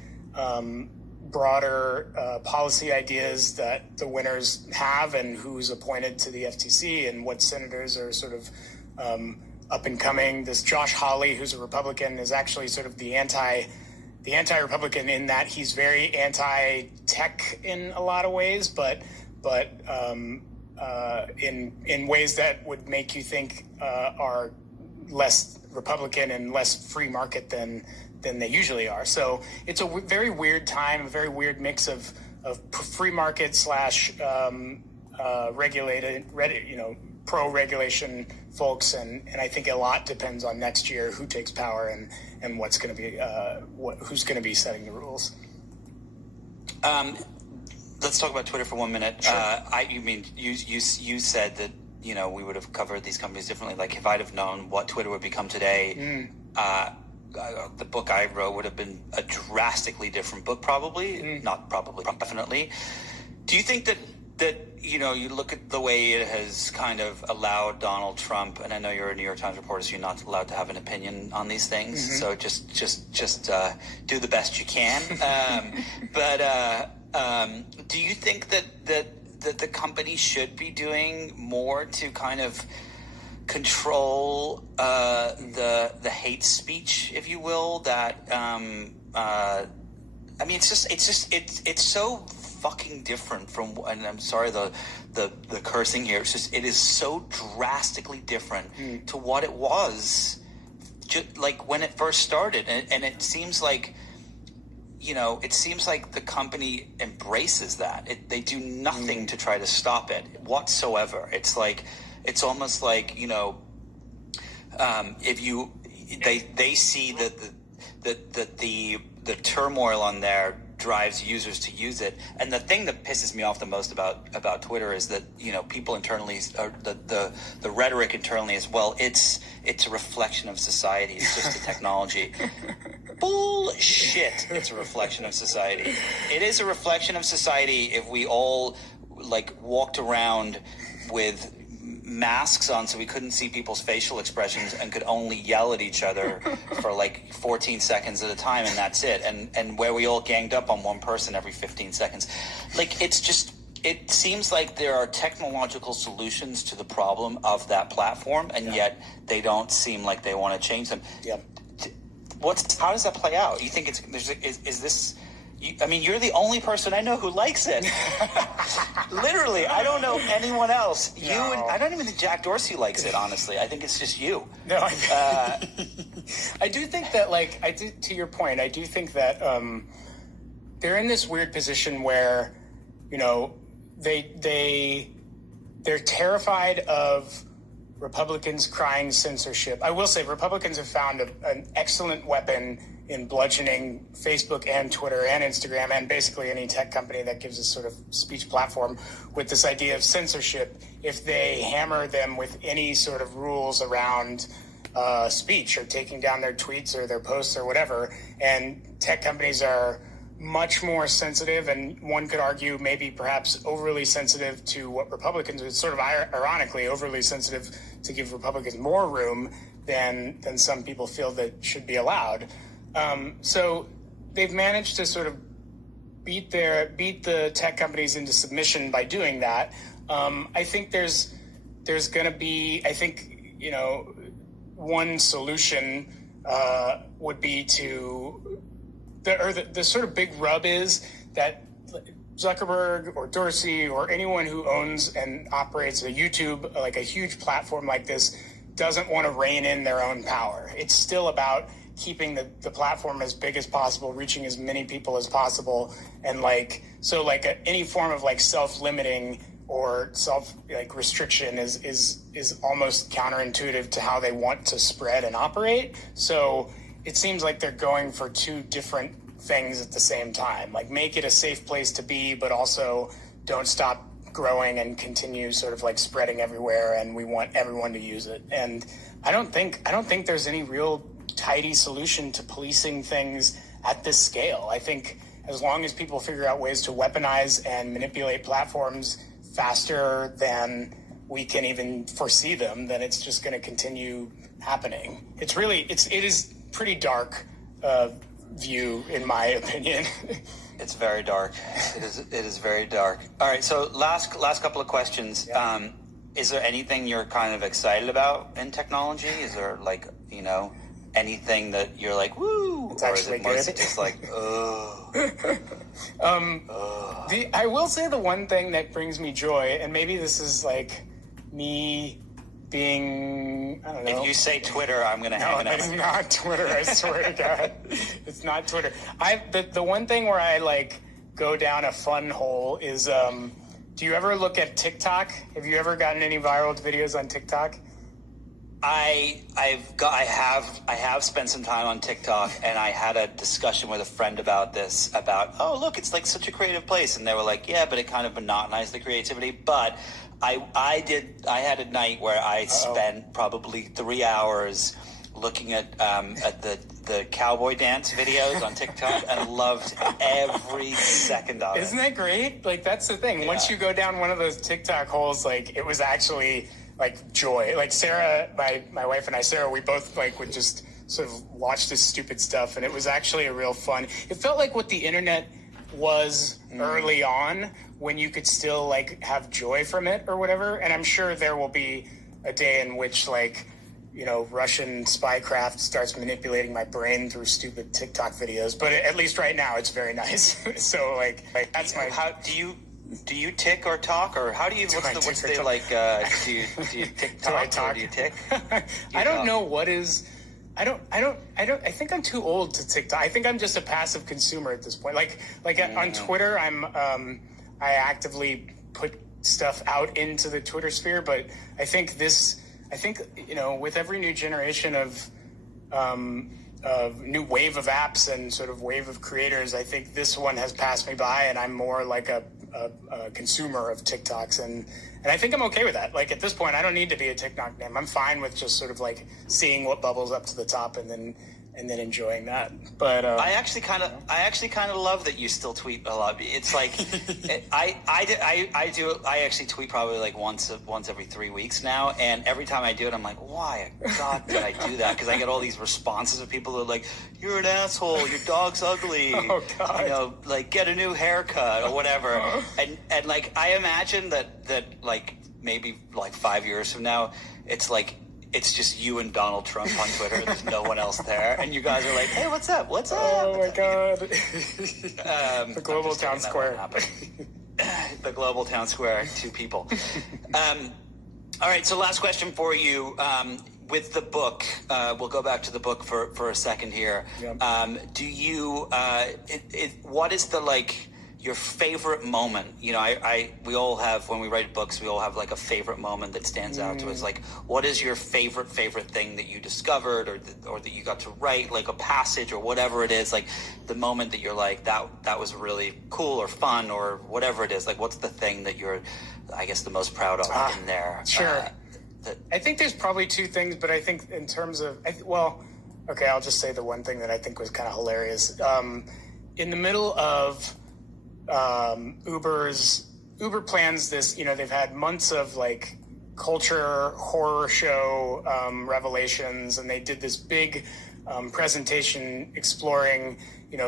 broader policy ideas that the winners have, and who's appointed to the FTC, and what senators are sort of up and coming. This Josh Hawley, who's a Republican, is actually sort of the anti-Republican in that he's very anti-tech in a lot of ways, but in ways that would make you think are less Republican and less free market than they usually are. So it's a very weird time, a very weird mix of free market / regulated, pro-regulation folks, and I think a lot depends on next year who takes power and what's going to be who's going to be setting the rules. Let's talk about Twitter for 1 minute. Sure. You said that we would have covered these companies differently. Like, if I'd have known what Twitter would become today, the book I wrote would have been a drastically different book, probably. Not probably, definitely. Do you think that you look at the way it has kind of allowed Donald Trump, and I know you're a New York Times reporter, so you're not allowed to have an opinion on these things. So just do the best you can. Do you think that the company should be doing more to kind of control the hate speech, if you will? That it's so fucking different from, and I'm sorry the cursing here. It is so drastically different to what it was, just like when it first started, and it seems like. It seems like the company embraces that. They do nothing to try to stop it whatsoever. It's almost like, if they see that the turmoil on there drives users to use it. And the thing that pisses me off the most about Twitter is that, people internally, the rhetoric internally as well, it's a reflection of society. It's just a technology. Bullshit. It's a reflection of society. It is a reflection of society if we all walked around with masks on so we couldn't see people's facial expressions and could only yell at each other for 14 seconds at a time, and that's it. And where we all ganged up on one person every 15 seconds. It seems like there are technological solutions to the problem of that platform, and yet they don't seem like they want to change them. Yep. How does that play out? You think is this? You're the only person I know who likes it. Literally, I don't know anyone else. No. You and I don't even think Jack Dorsey likes it. Honestly, I think it's just you. No, I do think that, to your point, I do think that they're in this weird position where, they're terrified of Republicans crying censorship. I will say Republicans have found an excellent weapon in bludgeoning Facebook and Twitter and Instagram and basically any tech company that gives a sort of speech platform with this idea of censorship. If they hammer them with any sort of rules around speech or taking down their tweets or their posts or whatever, and tech companies are much more sensitive, and one could argue maybe perhaps overly sensitive to what Republicans, it's sort of ironically overly sensitive to give Republicans more room than some people feel that should be allowed. So they've managed to sort of beat the tech companies into submission by doing that. I think there's going to be, I think, one solution would be to, the sort of big rub is that Zuckerberg or Dorsey or anyone who owns and operates a YouTube, like a huge platform like this, doesn't want to rein in their own power. It's still about keeping the platform as big as possible, reaching as many people as possible, and any form of self-limiting or restriction is almost counterintuitive to how they want to spread and operate. So it seems like they're going for two different things at the same time, make it a safe place to be, but also don't stop growing and continue sort of spreading everywhere, and we want everyone to use it. And I don't think there's any real tidy solution to policing things at this scale. I think as long as people figure out ways to weaponize and manipulate platforms faster than we can even foresee them, then it's just going to continue happening. It is pretty dark view, in my opinion. It's very dark. It is very dark. All right. So last couple of questions. Yeah. Is there anything you're kind of excited about in technology? Is there anything that you're like, woo? It's actually good. Or is it just I will say the one thing that brings me joy, and maybe this is me being, I don't know. If you say Twitter, I'm going to hang it up. No, it's not Twitter. I swear to God. It's not Twitter. The one thing where I go down a fun hole is, do you ever look at TikTok? Have you ever gotten any viral videos on TikTok? I have spent some time on TikTok, and I had a discussion with a friend about this, oh, look, it's such a creative place. And they were like, yeah, but it kind of monotonized the creativity. But I had a night where I spent probably 3 hours looking at the cowboy dance videos on TikTok and loved every second of it. Isn't that great? That's the thing. Yeah. Once you go down one of those TikTok holes, it was actually joy. Sarah, my wife and I, Sarah, we both would just sort of watch this stupid stuff, and it was actually a real fun. It felt like what the internet was early on, when you could still have joy from it or whatever. And I'm sure there will be a day in which Russian spycraft starts manipulating my brain through stupid TikTok videos. But at least right now, it's very nice. So that's my. How do you tick or talk, or how do you? Do you tick talk or do you tick? I don't know what is. I think I'm too old to TikTok. I think I'm just a passive consumer at this point. On Twitter, I actively put stuff out into the Twitter sphere, but I think with every new generation of new wave of apps and sort of wave of creators, I think this one has passed me by, and I'm more like a consumer of TikToks, and I think I'm okay with that. At this point, I don't need to be a TikTok name. I'm fine with just sort of seeing what bubbles up to the top and then enjoying that. But I actually kind of love that you still tweet a lot. It's I actually tweet probably once every 3 weeks now, and every time I do it, I'm like, why God did I do that? Because I get all these responses of people that are like, you're an asshole, your dog's ugly, oh God, get a new haircut or whatever. And I imagine that maybe 5 years from now, it's just you and Donald Trump on Twitter. There's no one else there. And you guys are like, hey, what's up? What's up? Oh, my God. The global town square. The global town square, 2 people. All right, so last question for you. With the book, we'll go back to the book for a second here. Yep. Do you, what is the, your favorite moment? We all have, when we write books, we all have a favorite moment that stands out to us. What is your favorite thing that you discovered or that you got to write, a passage or whatever it is, the moment that you're that was really cool or fun or whatever it is, what's the thing that you're, I guess, the most proud of in there? Sure. I think there's probably 2 things, but I think in terms of, okay, I'll just say the one thing that I think was kind of hilarious. in the middle of Uber plans this, they've had months of like culture horror show revelations, and they did this big presentation exploring,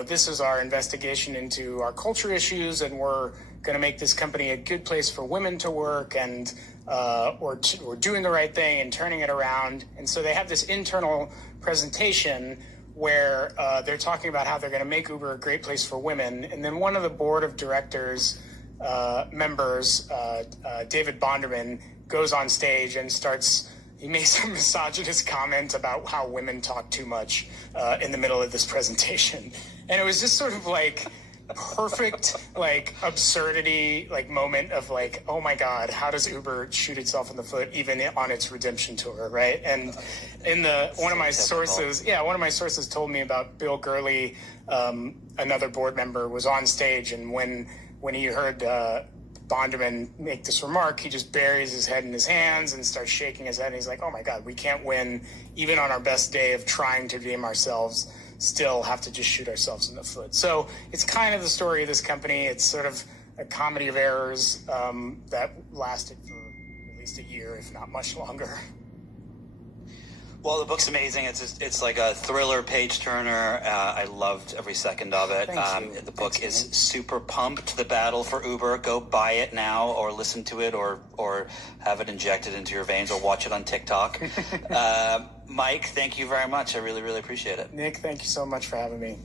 this is our investigation into our culture issues, and we're going to make this company a good place for women to work, and we're doing the right thing and turning it around. And so they have this internal presentation where they're talking about how they're going to make Uber a great place for women. And then one of the board of directors members, David Bonderman, goes on stage and he makes a misogynist comment about how women talk too much in the middle of this presentation. And it was just sort of like perfect, like absurdity, like moment of like, oh my God, how does Uber shoot itself in the foot even on its redemption tour, right? And one of my sources told me about Bill Gurley, another board member, was on stage, and when he heard Bonderman make this remark, he just buries his head in his hands and starts shaking his head. And he's like, oh my God, we can't win. Even on our best day of trying to redeem ourselves, still have to just shoot ourselves in the foot. So it's kind of the story of this company. It's sort of a comedy of errors that lasted for at least a year, if not much longer. Well, the book's amazing. It's like a thriller page turner. I loved every second of it. The book is super pumped. The battle for Uber. Go buy it now, or listen to it, or have it injected into your veins, or watch it on TikTok. Mike, thank you very much. I really, really appreciate it. Nick, thank you so much for having me.